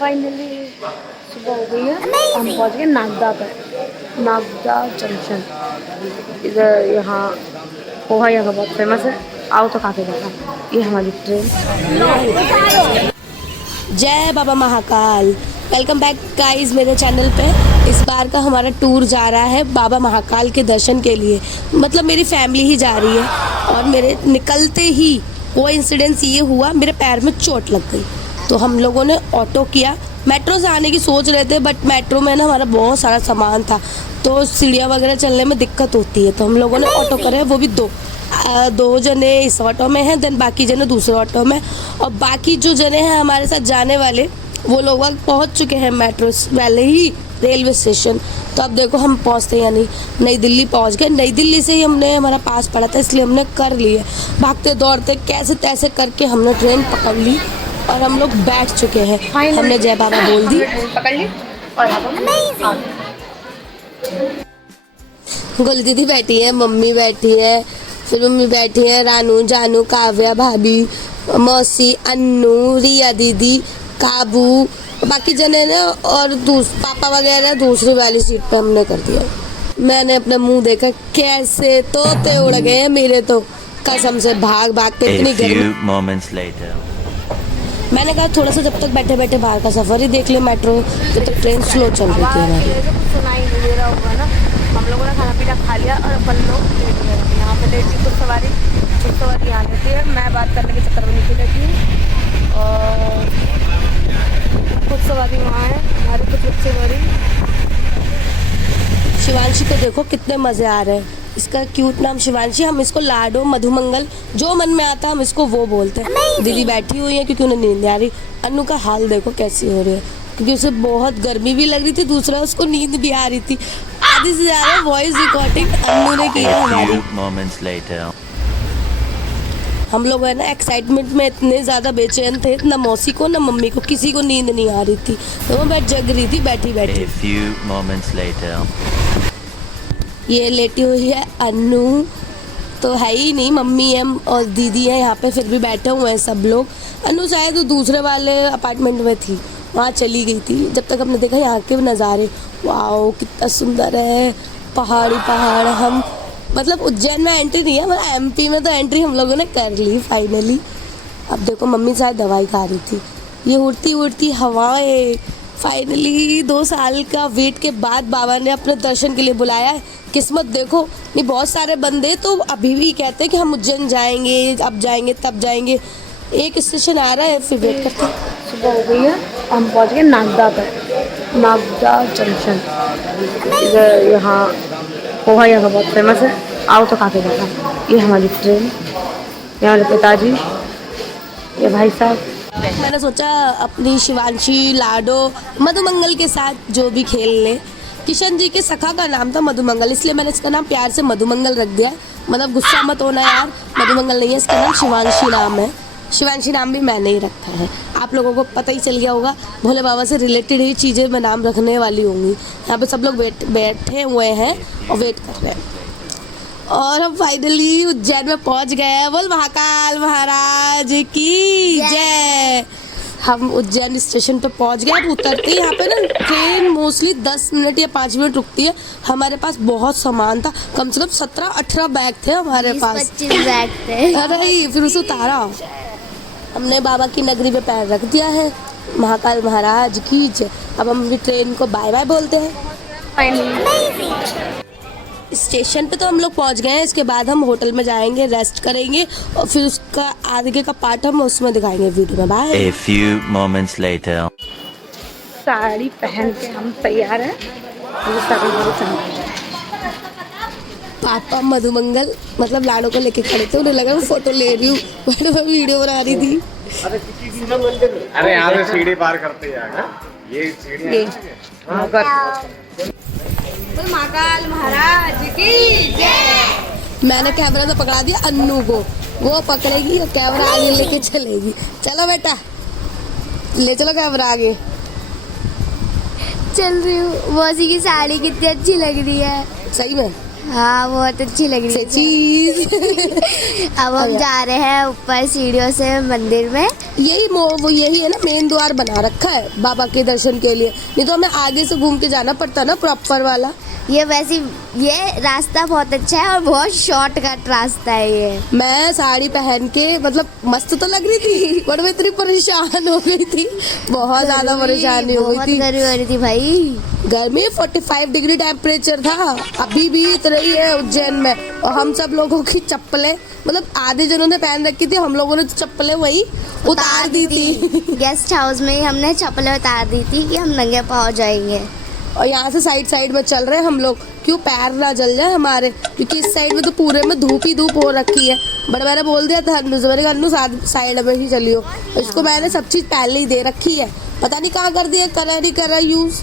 Finally सुबह हो गई है, हम पहुंच गए नागदा पर, नागदा जंक्शन। इधर यहाँ पोहा यहाँ का बहुत फेमस है, आओ तो खा के देखा। ये हमारी ट्रेन। जय बाबा महाकाल। वेलकम बैक गाइस मेरे चैनल पे। इस बार का हमारा टूर जा रहा है बाबा महाकाल के दर्शन के लिए। मतलब मेरी फैमिली ही जा रही है और मेरे निकलते ही वो इंसिडेंस ये हुआ, मेरे पैर में चोट लग गई। तो हम लोगों ने ऑटो किया। मेट्रो से आने की सोच रहे थे बट मेट्रो में ना हमारा बहुत सारा सामान था तो सीढ़ियाँ वगैरह चलने में दिक्कत होती है, तो हम लोगों ने ऑटो करे, वो भी दो जने इस ऑटो में हैं, देन बाकी जने दूसरे ऑटो में। और बाकी जो जने हैं हमारे साथ जाने वाले वो लोग पहुंच चुके हैं मेट्रो वाले ही रेलवे स्टेशन। तो अब देखो हम पहुंचते या नहीं। नई दिल्ली पहुंच गए। नई दिल्ली से ही हमने हमारा पास पड़ा था इसलिए हमने कर लिए। भागते दौड़ते कैसे तैसे करके हमने ट्रेन पकड़ ली और हम लोग बैठ चुके हैं। हमने जय बाबा बोल दी, पकड़ ली और गोली दीदी बैठी है, मम्मी बैठी है, फिर मम्मी बैठी है, रानू, जानू, काव्या भाभी, मौसी, अन्नू, रिया दीदी, काबू, बाकी जने ने और पापा वगैरह दूसरी वाली सीट पे हमने कर दिया। मैंने अपना मुंह देखा कैसे तोते उड़ गए हैं मेरे तो, कसम से भाग भाग के। इतनी गर्मी। मैंने कहा थोड़ा सा जब तक बैठे बैठे बाहर का सफर ही देख ले मेट्रो, जब तक ट्रेन स्लो चल रही थी हमारी। सुनाई नहीं दे रहा होगा ना। हम लोगों ने खाना पीना खा लिया और अपन लोग लेट गए। यहाँ पे लेटी कुछ सवारी यहाँ लेती है। मैं बात करने के चक्कर में नहीं लेती हूँ और कुछ सवारी वहाँ है, हमारे कुछ बच्चे भरी। शिवांशी को देखो कितने मजे आ रहे हैं। इसका क्यूट नाम शिवांशी, हम इसको लाडो, मधुमंगल, जो मन में आता है हम इसको वो बोलते हैं। दीदी बैठी हुई है क्योंकि उन्हें नींद नहीं आ रही। अन्नू का हाल देखो कैसी हो रही है क्योंकि उसे बहुत गर्मी भी लग रही थी, दूसरा उसको नींद भी आ रही थी। आधी से ज्यादा वॉइस रिकॉर्डिंग अन्नू ने की है हमारी। हम लोग है ना एक्साइटमेंट में इतने ज़्यादा बेचैन थे, ना मौसी को ना मम्मी को किसी को नींद नहीं आ रही थी, तो वो बैठ जग रही थी बैठी बैठी। ये लेटी हुई है अन्नू, तो है ही नहीं, मम्मी है और दीदी है यहाँ पे, फिर भी बैठे हुए हैं सब लोग। अन्नू शायद तो दूसरे वाले अपार्टमेंट में थी, वहाँ चली गई थी। जब तक हमने देखा यहाँ के नज़ारे, वाओ कितना सुंदर है, पहाड़ी पहाड़। हम मतलब उज्जैन में एंट्री नहीं है, मतलब एमपी में तो एंट्री हम लोगों ने कर ली फाइनली। अब देखो मम्मी शायद दवाई खा रही थी। ये उड़ती उड़ती हवाएं, फाइनली 2 साल का वेट के बाद बाबा ने अपने दर्शन के लिए बुलाया है। किस्मत देखो, ये बहुत सारे बंदे तो अभी भी कहते हैं कि हम उज्जैन जाएंगे, अब जाएंगे तब जाएंगे। एक स्टेशन आ रहा है फिर वेट करते हैं। सुबह हो गई है, हम पहुंच गए नागदा पर, नागदा जंक्शन। इधर यहाँ पोहा यहाँ का बहुत फेमस है, आओ तो खा के देखा। ये हमारी ट्रेन, यहाँ वाले पिताजी, ये भाई साहब। मैंने सोचा अपनी शिवांशी, लाडो, मधुमंगल के साथ जो भी खेल ले। किशन जी के सखा का नाम था मधुमंगल, इसलिए मैंने इसका नाम प्यार से मधुमंगल रख दिया। मतलब गुस्सा मत होना यार, मधुमंगल नहीं है, इसका नाम शिवांशी नाम है। शिवांशी नाम भी मैंने ही रखा है। आप लोगों को पता ही चल गया होगा, भोले बाबा से रिलेटेड ही चीज़ें मैं नाम रखने वाली होंगी। यहाँ पे सब लोग बैठे हुए हैं और वेट कर रहे हैं। और हम फाइनली उज्जैन में पहुंच गए हैं। बोल महाकाल महाराज की जय। हम उज्जैन स्टेशन पे पहुंच गए। अब उतरते ही यहाँ पे ना ट्रेन मोस्टली 10 मिनट या 5 मिनट रुकती है। हमारे पास बहुत सामान था, कम से कम 17-18 बैग थे हमारे पास, 25 बैग थे। अरे फिर उसे उतारा। हमने बाबा की नगरी पे पैर रख दिया है। महाकाल महाराज की जय। अब हम ट्रेन को बाय बाय बोलते हैं। स्टेशन पे तो हम लोग पहुंच गए हैं। इसके बाद हम होटल में जाएंगे, रेस्ट करेंगे और फिर उसका आगे का पार्ट हम उसमें दिखाएंगे वीडियो में। Bye. A few moments later. Sari पहन के हम तैयार हैं। पापा मधुमंगल मतलब लाडो को लेके खड़े थे, उन्हें लगा मैं फोटो ले रही हूँ बट मैं वीडियो बना रही थी। अरे यहाँ से सीढ़ी पार करते हैं, ये सीढ़ी महाकाल महाराज की जय। मैंने कैमरा तो पकड़ा दिया अन्नू को, वो पकड़ेगी और कैमरा आगे लेके चलेगी। चलो बेटा ले चलो कैमरा आगे। चल रही हूँ। मौसी की साड़ी कितनी अच्छी लग रही है। सही में हाँ बहुत अच्छी लग रही है। चीज अब हम जा रहे हैं ऊपर सीढ़ियों से मंदिर में। यही है ना, मेन द्वार बना रखा है बाबा के दर्शन के लिए, नहीं तो हमें आगे से घूम के जाना पड़ता ना प्रॉपर वाला। ये रास्ता बहुत अच्छा है और बहुत शॉर्टकट रास्ता है ये। मैं साड़ी पहन के मतलब मस्त तो लग रही थी, पर मैं इतनी परेशान हो गई थी, बहुत ज्यादा परेशानी हो गई थी। गर्मी हो रही थी भाई, गर्मी 45 डिग्री टेम्परेचर था, अभी भी इतना ही है उज्जैन में। और हम सब लोगों की चप्पलें, मतलब आधे जनों ने पहन रखी थी, हम लोगों ने चप्पलें वही उतार दी थी। गेस्ट हाउस में ही हमने चप्पलें उतार दी थी कि हम नंगे पाँव जाएंगे। और यहाँ से साइड में चल रहे हैं हम लोग, क्यों पैर ना जल जाए हमारे, क्योंकि इस साइड में तो पूरे में धूप ही धूप हो रखी है। बट मैंने बोल दिया था अन्नू से, मैंने कहा अन्नू साइड में ही चलियो। इसको मैंने सब चीज़ पहले ही दे रखी है, पता नहीं कहाँ कर दिया, करा यूज़।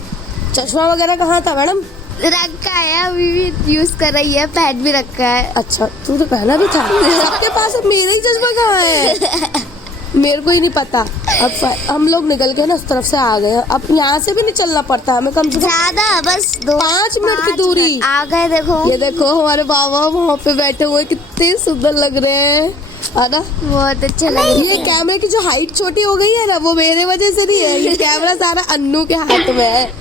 चश्मा वगैरह कहाँ था मैडम? रखा है, अभी भी यूज कर रही है, पहन भी रखा है। अच्छा, तू तो पहना भी था। सबके पास है, मेरा ही चश्मा कहाँ है? मेरे को ही नहीं पता। अब हम लोग निकल के ना उस तरफ से आ गए, अब यहाँ से भी नहीं चलना पड़ता हमें, कम से कम ज्यादा बस 5 मिनट की दूरी। आ गए। देखो ये देखो हमारे बाबा वहाँ पे बैठे हुए, कितने सुंदर लग रहे हैं, है ना? बहुत अच्छे लग रहे ये कैमरे की जो हाइट छोटी हो गई है ना, वो मेरे वजह से नहीं है, ये कैमरा सारा अन्नू के हाथ में है।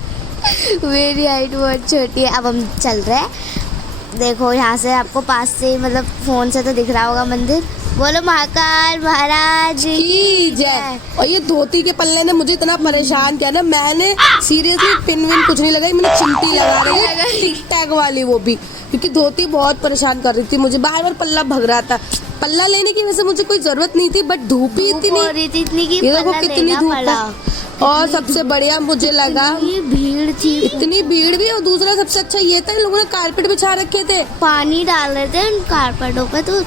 मेरी हाइट बहुत छोटी है। अब हम चल रहे हैं, देखो यहाँ से आपको पास से, मतलब फोन से तो दिख रहा होगा मंदिर। बोलो महाकाल महाराज की जय। और ये धोती के पल्ले ने मुझे इतना परेशान किया ना, मैंने सीरियसली पिन विन कुछ नहीं लगाई, मैंने चिमटी लगा रही है, टिक टैग वाली, वो भी क्योंकि धोती बहुत परेशान कर रही थी मुझे, बार बार पल्ला भग रहा था। पल्ला लेने की वैसे मुझे कोई जरूरत नहीं थी, बट धूप ही इतनी, कि ये देखो कितनी धूप है। और सबसे बढ़िया मुझे लगा, भीड़ थी, इतनी भीड़ भी। और दूसरा सबसे अच्छा ये था, इन लोगों ने कारपेट बिछा रखे थे, पानी डाल रहे थे उन कारपेटों पे, तो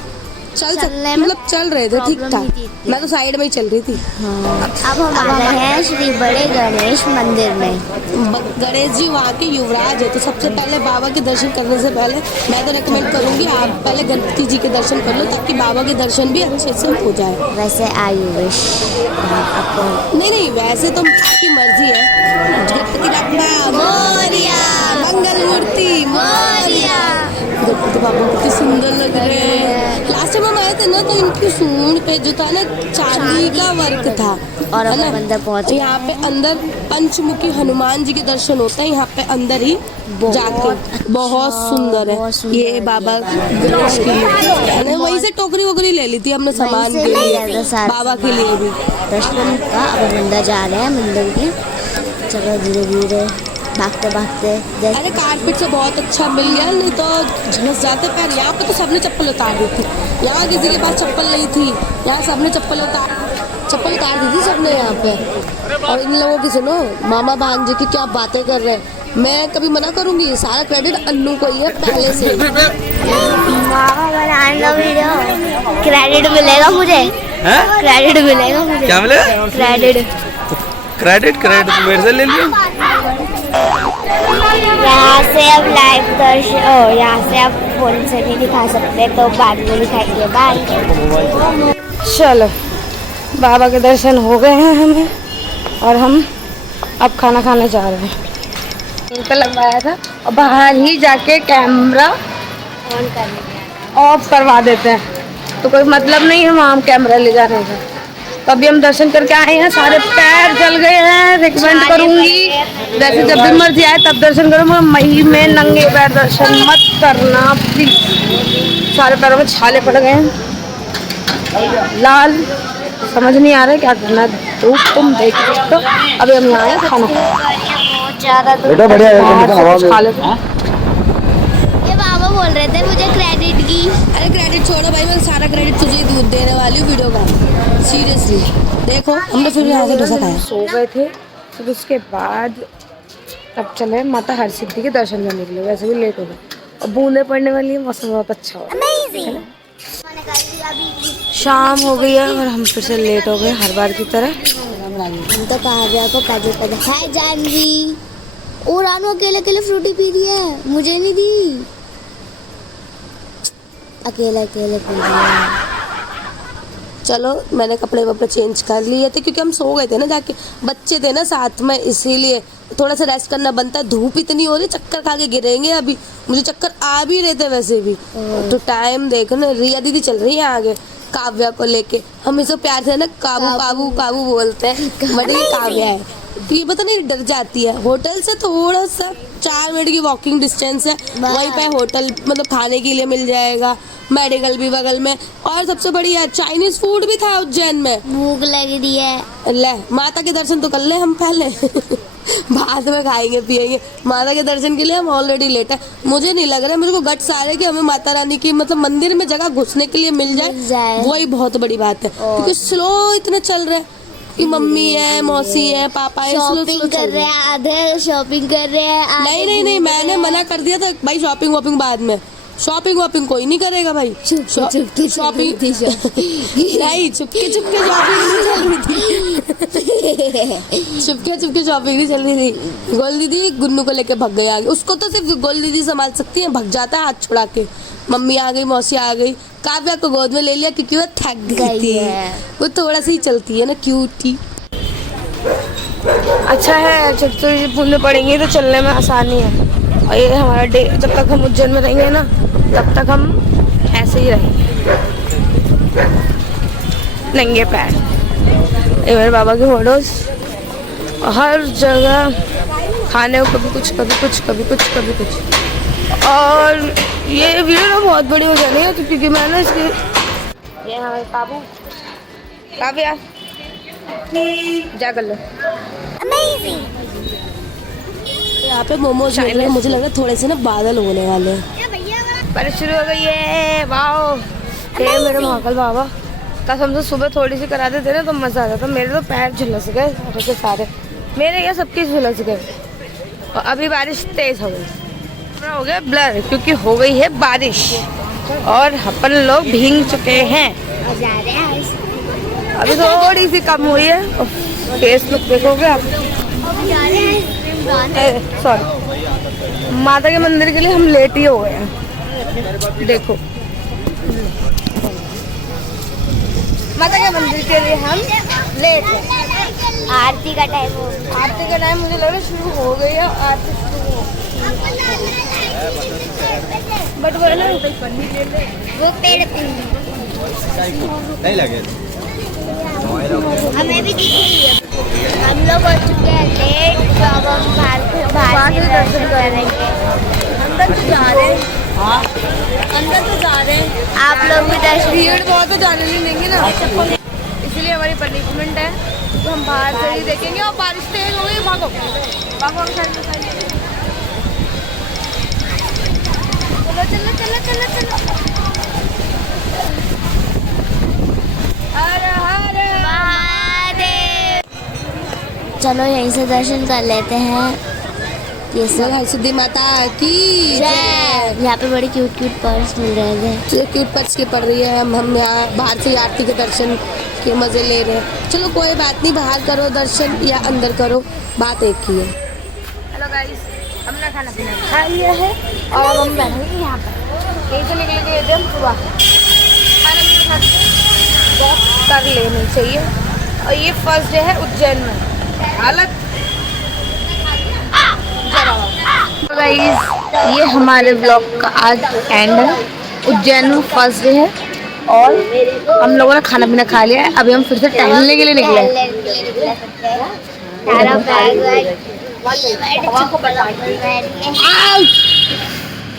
मतलब चल रहे थे ठीक ठाक। मैं तो साइड में ही चल रही थी। अब हम आ गए हैं श्री बड़े गणेश मंदिर में। गणेश जी वहाँ के युवराज है, तो सबसे पहले बाबा के दर्शन करने से पहले मैं तो रेकमेंड करूँगी आप पहले गणपति जी के दर्शन कर लो, ताकि बाबा के दर्शन भी अच्छे से हो जाए। वैसे आयु विश आपको नहीं, वैसे तो आपकी मर्जी है। गणपति बाबा मोरिया, मंगल मूर्ति मोरिया। गणपति बाबा कितने सुंदर लग रहे हैं। लास्ट टाइम हम आए थे ना, तो इनकी सूंड पे जो था ना चांदी का वर्क था। और हम अंदर पहुंचे, यहाँ पे अंदर पंचमुखी हनुमान जी के दर्शन होते हैं, यहाँ पे अंदर ही जाके। बहुत सुंदर है ये बाबा गणेश की मूर्ति। वहीं से टोकरी वोकरी ले ली थी हमने सामान के लिए, बाबा के लिए भी। दर्शन का अब अंदर जा रहे हैं मंदिर के। चलो धीरे धीरे भागते भागते। अरे कारपेट से बहुत अच्छा मिल गया, नहीं तो झलस जाते पैर। यहाँ पे तो सबने चप्पल उतार दी थी, यहाँ किसी के पास चप्पल नहीं थी, यहाँ सबने चप्पल उतार दी थी सबने यहाँ पे। और इन लोगों की सुनो, मामा भांज जी की क्या बातें कर रहे हैं। मैं कभी मना करूँगी, सारा क्रेडिट अन्नू को ही है पहले से। मामा बनाने वीडियो क्रेडिट मिलेगा मुझे, क्रेडिट मिलेगा मुझे। क्या मिलेगा? क्रेडिट तो मेरे से ले लियो। यहाँ से अब लाइव दर्शन, यहाँ से अब फोन से नहीं दिखा सकते, तो बाद में दिखाएंगे। बाय। चलो बाबा के दर्शन हो गए हैं हमें, और हम अब खाना खाने जा रहे हैं। तो लगवाया था, और बाहर ही जाके कैमरा ऑफ करवा देते हैं, तो कोई मतलब नहीं है वहाँ हम कैमरा ले जाने का। तो अभी हम दर्शन करके आए हैं, सारे पैर जल गए हैं। रिकमेंड करूँगी वैसे जब भी मर्जी आए तब दर्शन करो, मगर मई में नंगे पैर दर्शन मत करना प्लीज। सारे पैरों में छाले पड़ गए हैं लाल, समझ नहीं आ रहा है क्या करना है। तो तुम देख सकते हो। अभी हम यहाँ आए खाना बेटा बढ़िया खाले। ये बाबा बोल रहे थे मुझे क्रेडिट की। अरे क्रेडिट छोड़ो भाई, मैं सारा क्रेडिट तुझे ही दूध देने वाली हूँ वीडियो का, सीरियसली। देखो हमने फिर यहाँ से डोसा खाया, सो गए थे, फिर उसके बाद अब चले माता हरसिद्धि के दर्शन करने के लिए। वैसे भी लेट हो गए और बूंदे पड़ने वाली है, मौसम बहुत अच्छा हो। शाम हो गई है और हम फिर से लेट हो गए हर बार की तरह। हम तो कहा गया को काजू कतली है जानवी, और रानू अकेले अकेले फ्रूटी पी रही है, मुझे नहीं दी, अकेले अकेले पी रही है। चलो मैंने कपड़े वपड़े चेंज कर लिए थे क्योंकि हम सो गए थे ना जाके, बच्चे थे ना साथ में, इसीलिए थोड़ा सा रेस्ट करना बनता है। धूप इतनी हो रही, चक्कर खा के गिरेंगे अभी, मुझे चक्कर आ भी रहे थे वैसे भी। तो टाइम देखो ना, रिया दीदी चल रही है आगे काव्या को लेके, हम इसे प्यार से ना काबू काबू काबू बोलते हैं, बट ये काव्या है। तो ये पता नहीं डर जाती है। होटल से थोड़ा सा 4 मिनट की वॉकिंग डिस्टेंस है, वहीं पे होटल मतलब खाने के लिए मिल जाएगा, मेडिकल भी बगल में, और सबसे बढ़िया चाइनीज फूड भी था उज्जैन में। भूख लग रही है। ले माता के दर्शन तो कर ले हम पहले बाद में खाएंगे पिएंगे। माता के दर्शन के लिए हम ऑलरेडी लेट है। मुझे नहीं लग रहा है, मुझे को गट्स आ रहा है कि हमें माता रानी की मतलब मंदिर में जगह घुसने के लिए मिल जाए, वही बहुत बड़ी बात है। क्योंकि स्लो इतना चल रहा है कि मम्मी है, मौसी है, पापा है, शॉपिंग कर रहे हैं, आधे शॉपिंग कर रहे हैं। नहीं, मैंने मना कर दिया था भाई, शॉपिंग वॉपिंग बाद में, शॉपिंग वॉपिंग कोई नहीं करेगा भाई। चुपके शॉपिंग नहीं, चुपके चुपके शॉपिंग नहीं चल रही थी चुपके चुपके शॉपिंग नहीं चल रही थी। गोल दीदी गुन्नू को लेके भग गई आगे, उसको तो सिर्फ गोल दीदी संभाल सकती है, भग जाता है हाथ छुड़ा के। मम्मी आ गई, मौसी आ गई, काव्या को गोद में ले लिया क्योंकि वो थक गई थी, वो थोड़ा सा ही चलती है ना, क्यूटी। अच्छा है, जब तो ये भूलने पड़ेंगे तो चलने में आसानी है। और ये हमारा डे, जब तक हम उज्जैन में रहेंगे ना तब तक हम ऐसे ही रहेंगे, नंगे पैर। ये मेरे बाबा के फोटोज, हर जगह खाने को कभी कुछ कभी कुछ कभी कुछ कभी कुछ। और ये वीडियो ना बहुत बड़ी हो जानी है क्योंकि मैं ना इसकी, ये हमारे काबू काव्या जा कर लो। यहाँ पे मोमोज मिल रहे हैं, मुझे लग रहा है थोड़े से ना बादल होने वाले हैं। बारिश शुरू हो गई है, वाओ। ये मेरे महाकाल बाबा कसम से सुबह थोड़ी सी करा देते ना तो मज़ा आ जाता। मेरे तो पैर झुलस गए सारे के सारे, मेरे क्या सबके झुलस गए। और अभी बारिश तेज हो गई, हो गया ब्लर क्योंकि हो गई है बारिश और अपन लोग भीग चुके हैं। अभी थोड़ी सी कम हुई है। फेस लुक देखोगे आप, सॉरी, माता के मंदिर के लिए हम लेट ही हो गए हैं। देखो माता के मंदिर के लिए हम लेट हैं। आरती का टाइम हो, आरती का टाइम मुझे लग रहा है शुरू हो गई है। आरती शुरू हो, बट वो ना वो पेड़ नहीं लगे हमें भी दिख रही है। हम लोग हो चुके हैं लेट, तो अब हम बाहर से दर्शन करेंगे। अंदर तो जा रहे हैं, अंदर तो जा रहे हैं। आप लोग भी दर्शन भीड़ बहुत तो जाने नहीं देंगे ना, इसलिए हमारी पनिशमेंट है तो हम बाहर से ही देखेंगे। और बारिश तेज हो गई, भागो भागो, चलो चलो चलो चलो चलो। हर हर महादेव। चलो यहीं से दर्शन कर लेते हैं। ये सब सिद्धि माता की जय। यहाँ पे बड़े क्यूट क्यूट पर्स मिल रहे थे। क्यूट पर्स की पड़ रही है, हम यहाँ बाहर से आरती के दर्शन के मज़े ले रहे हैं। चलो कोई बात नहीं, बाहर करो दर्शन या अंदर करो, बात एक ही है। हेलो गाइस, हमने खाना पीना खा लिया है और हम बैठेंगे यहाँ पर। यहीं से निकले गए थे हम सुबह, खाना पीना खा के वॉक कर लेनी चाहिए। और ये फर्स्ट डे है उज्जैन में, हालत गाइस, ये हमारे ब्लॉग का आज एंड है। उज्जैन में फर्स्ट डे है और हम लोगों ने खाना पीना खा लिया है। अभी हम फिर से टहलने के लिए निकले हैं।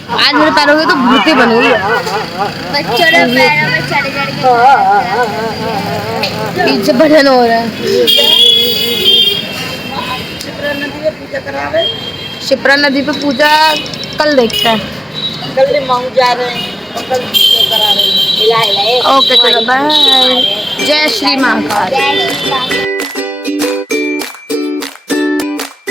आज मेरे पैरों की तो भूते बन गई है। बच्चों ने पैरों में चढ़ चढ़ के पीछे भजन हो रहा है। शिप्रा नदी पे पूजा कल देखते हैं। कल माउंट जा रहे हैं और कल पूजा करा रहे हैं। ओके चलो बाय, जय श्री महाकाल।